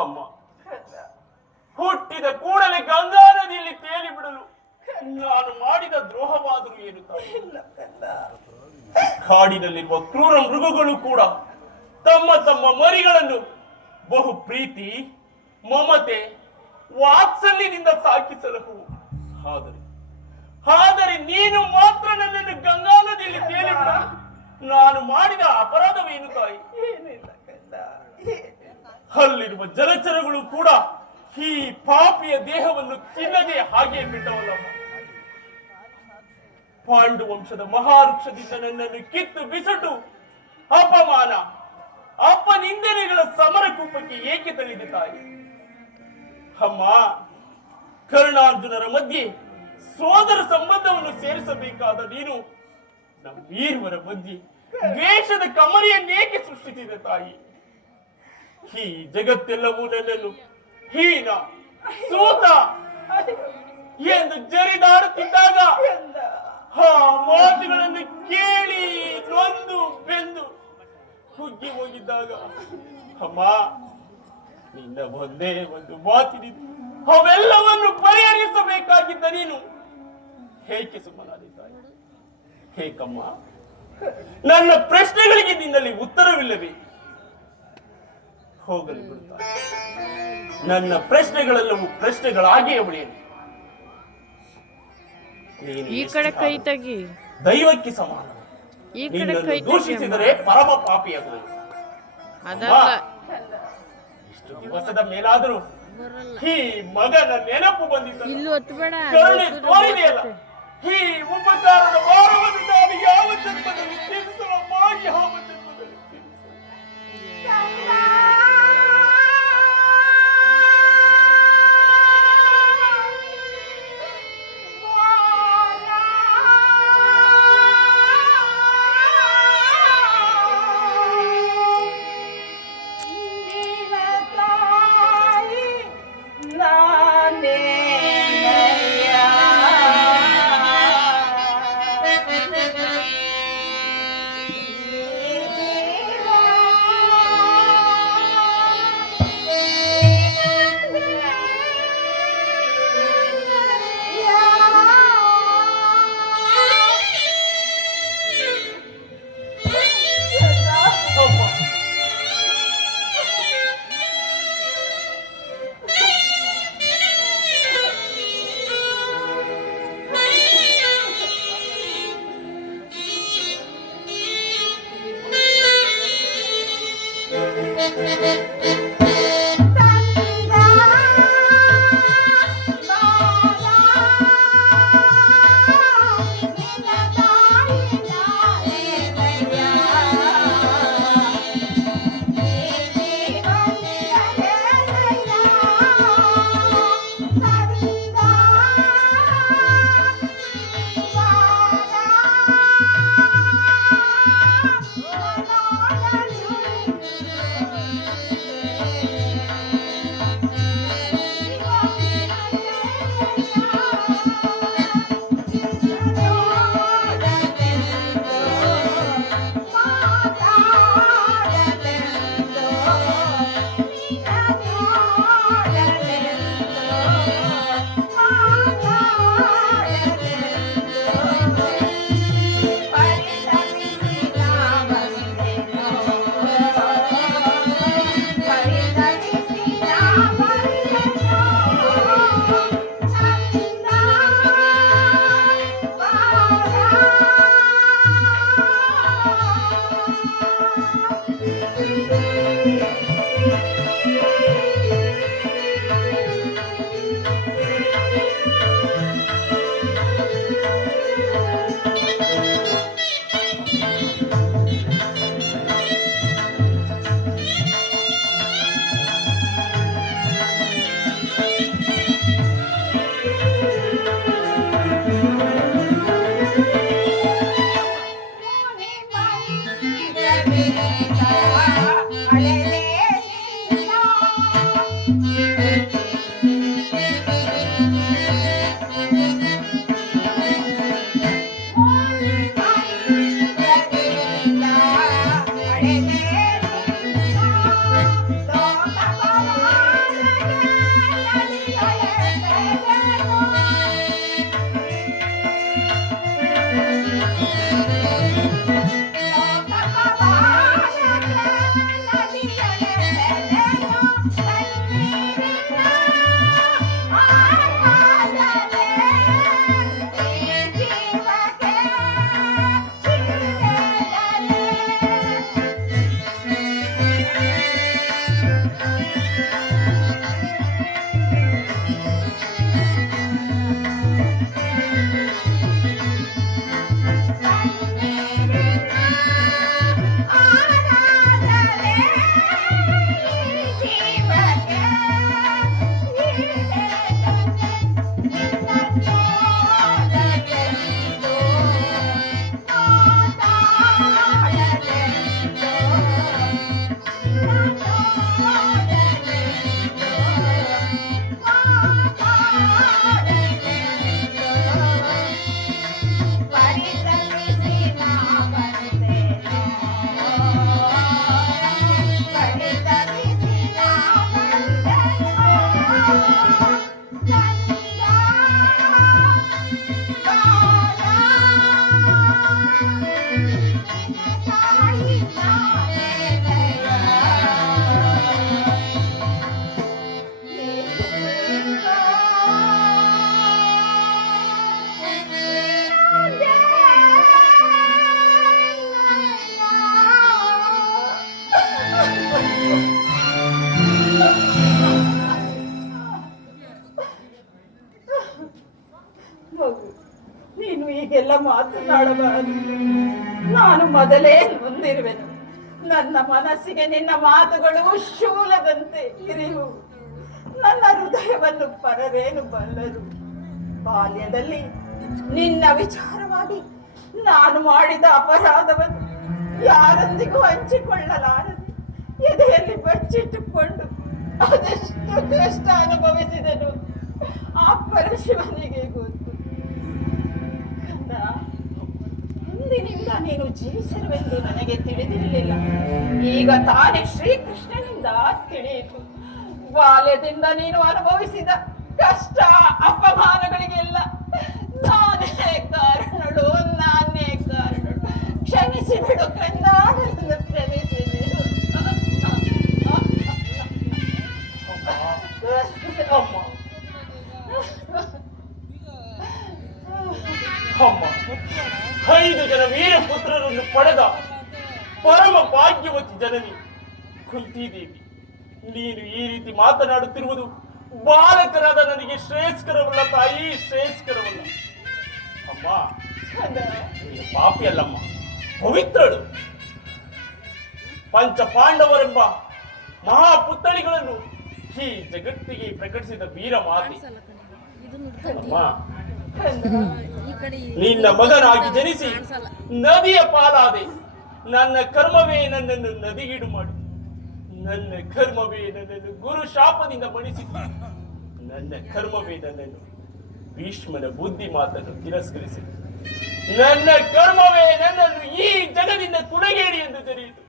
ಅಮ್ಮ, ಹುಟ್ಟಿದ ಕೂಡಲೇ ಗಂಗಾ ನದಿಯಲ್ಲಿ ತೇಲಿ ಬಿಡಲು ನಾನು ಮಾಡಿದ ದ್ರೋಹವಾದರೂ ಏನು ತಾಯಿ? ಕಾಡಿನಲ್ಲಿರುವ ಕ್ರೂರ ಮೃಗಗಳು ಕೂಡ ತಮ್ಮ ತಮ್ಮ ಮರಿಗಳನ್ನು ಬಹು ಪ್ರೀತಿ, ಮಮತೆ, ವಾತ್ಸಲ್ಯದಿಂದ ಸಾಕಿಸಲಹು. ಆದರೆ ನೀನು ಮಾತ್ರ ನನ್ನನ್ನು ಗಂಗಾ ನದಿಯಲ್ಲಿ ತೇಲಿ ಬಿಡಲು ನಾನು ಮಾಡಿದ ಅಪರಾಧವೇನು ತಾಯಿ? ಅಲ್ಲಿರುವ ಜಲಚರಗಳು ಕೂಡ ಈ ಪಾಪಿಯ ದೇಹವನ್ನು ತಿನ್ನದೆ ಹಾಗೆ ಬಿಟ್ಟವಲ್ಲಮ್ಮ. ಪಾಂಡು ವಂಶದ ಮಹಾವೃಕ್ಷದಿಂದ ನನ್ನನ್ನು ಕಿತ್ತು ಬಿಸಟು ಅಪಮಾನ, ಅಪನಿಂದನೆಗಳ ಸಮರಕೂಪಕ್ಕೆ ಏಕೆ ತಳ್ಳಿದೆ ತಾಯಿ? ಅಮ್ಮ, ಕರ್ಣಾರ್ಜುನರ ಮಧ್ಯೆ ಸೋದರ ಸಂಬಂಧವನ್ನು ಸೇರಿಸಬೇಕಾದ ನೀನು ನಮ್ಮೀರ್ವರ ಮಧ್ಯೆ ದ್ವೇಷದ ಕಮರಿಯನ್ನೇಕೆ ಸೃಷ್ಟಿಸಿದೆ ತಾಯಿ? ಈ ಜಗತ್ತೆಲ್ಲವೂ ನನ್ನನ್ನು ಹೀನ, ಸೋತ ಎಂದು ಜರಿದಾಡುತ್ತಿದ್ದಾಗ ಆ ಮಾತುಗಳನ್ನು ಕೇಳಿ ನೊಂದು ಬೆಂದು ಕುಗ್ಗಿ ಹೋಗಿದ್ದಾಗ ಅಮ್ಮ, ನಿನ್ನ ಒಂದೇ ಒಂದು ಮಾತಿನಿಂದ ಅವೆಲ್ಲವನ್ನು ಪರಿಹರಿಸಬೇಕಾಗಿದ್ದ ನೀನು ಹೇಗೆ ಸುಮ್ಮನಾದಿದ್ದಾಯಿ? ಹೇಕಮ್ಮ, ನನ್ನ ಪ್ರಶ್ನೆಗಳಿಗೆ ನಿನ್ನಲ್ಲಿ ಉತ್ತರವಿಲ್ಲವೇ? ಹೋಗಲಿ ಬಿಡುತ್ತಾರೆ. ನನ್ನ ಪ್ರಶ್ನೆಗಳೆಲ್ಲವೂ ಪ್ರಶ್ನೆಗಳಾಗಿಯೇ ಉಳಿಯಲಿ. ಈ ಕಡೆ ಕೈ ತೆಗಿ. ದೈವಕ್ಕೆ ಸಮಾನ. ದೂಷಿಸಿದರೆ ಪರಮ ಪಾಪಿಯಾಗುವುದು. ಇಷ್ಟು ದಿವಸದ ಮೇಲಾದರೂ ಈ ಮಗನ ನೆನಪು ಬಂದಿದ್ದ ಕರುಣೆ ತೋರಿದೆಯಲ್ಲ, ಈ ಉಪಕಾರದ ಭಾರವನ್ನು ನಾನು ಯಾವ ಜನ್ಮದಲ್ಲಿ ತೀರಿಸಲಮ್ಮ, ಯಾವ ಜನ್ಮದಲ್ಲಿ ತೀರಿಸಲ. ಮಗು, ನೀನು ಈಗೆಲ್ಲ ಮಾತನಾಡಬಾರದು. ನಾನು ಮೊದಲೇ ಮುಂದಿರುವೆನು. ನನ್ನ ಮನಸ್ಸಿಗೆ ನಿನ್ನ ಮಾತುಗಳು ಶೂಲದಂತೆ ಇರಿವು. ನನ್ನ ಹೃದಯವನ್ನು ಪರರೇನು ಬಲ್ಲರು. ಬಾಲ್ಯದಲ್ಲಿ ನಿನ್ನ ವಿಚಾರವಾಗಿ ನಾನು ಮಾಡಿದ ಅಪರಾಧವನ್ನು ಯಾರೊಂದಿಗೂ ಹಂಚಿಕೊಳ್ಳಲಾರದೆ ಎದೆಯಲ್ಲಿ ಬಚ್ಚಿಟ್ಟುಕೊಂಡು ಅದೆಷ್ಟು ಕಷ್ಟ ಅನುಭವಿಸಿದನು ಆ ಪರಶಿವನಿಗೆ ಗೊತ್ತು. ಕಂದ, ಇಂದಿನಿಂದ ನೀನು ಜೀವಿಸಿರುವೆಂದು ನನಗೆ ತಿಳಿದಿರಲಿಲ್ಲ. ಈಗ ತಾನೇ ಶ್ರೀಕೃಷ್ಣನಿಂದ ತಿಳಿಯಿತು. ಬಾಲ್ಯದಿಂದ ನೀನು ಅನುಭವಿಸಿದ ಕಷ್ಟ ಅಪಮಾನಗಳಿಗೆಲ್ಲ ನಾನೇ ಕಾರಣಳು, ನಾನೇ ಕಾರಣಳು. ಕ್ಷಮಿಸಿ ಬಿಡು ಕಂದ, ನನ್ನನ್ನು ಕ್ಷಮಿಸಿ ಬಿಡು. ಅಮ್ಮ, ಅಮ್ಮ, 5 ಜನ ವೀರ ಪುತ್ರರನ್ನು ಪಡೆದ ಪರಮ ಭಾಗ್ಯವತಿ ಜನನಿ ಕುಂತಿದೇವಿ, ನೀನು ಈ ರೀತಿ ಮಾತನಾಡುತ್ತಿರುವುದು ಬಾಲಕರಾದ ನನಗೆ ಶ್ರೇಷ್ಠಕರವಲ್ಲ ತಾಯಿ, ಶ್ರೇಷ್ಠಕರವಲ್ಲ. ಅಮ್ಮ, ನೀನು ಪಾಪಿ ಅಲ್ಲಮ್ಮ, ಪವಿತ್ರಳು. ಪಂಚ ಪಾಂಡವರೆಂಬ ಮಹಾಪುತ್ಥಳಿಗಳನ್ನು ಈ ಜಗತ್ತಿಗೆ ಪ್ರಕಟಿಸಿದ ವೀರ ಮಾತೆ. ಅಮ್ಮ, ನಿನ್ನ ಮಗನಾಗಿ ಜನಿಸಿ ನದಿಯ ಪಾಲಾದೆ. ನನ್ನ ಕರ್ಮವೇ ನನ್ನನ್ನು ನದಿಗೀಡು ಮಾಡಿ, ನನ್ನ ಕರ್ಮವೇ ನನ್ನನ್ನು ಗುರು ಶಾಪದಿಂದ ಮಣಿಸಿತು. ನನ್ನ ಕರ್ಮವೇ ನನ್ನನ್ನು ಭೀಷ್ಮನ ಬುದ್ಧಿ ಮಾತನ್ನು ತಿರಸ್ಕರಿಸಿತು. ನನ್ನ ಕರ್ಮವೇ ನನ್ನನ್ನು ಈ ಜಗದಿಂದ ತುಣಗೇಡಿ ಎಂದು ತಿಳಿಯಿತು.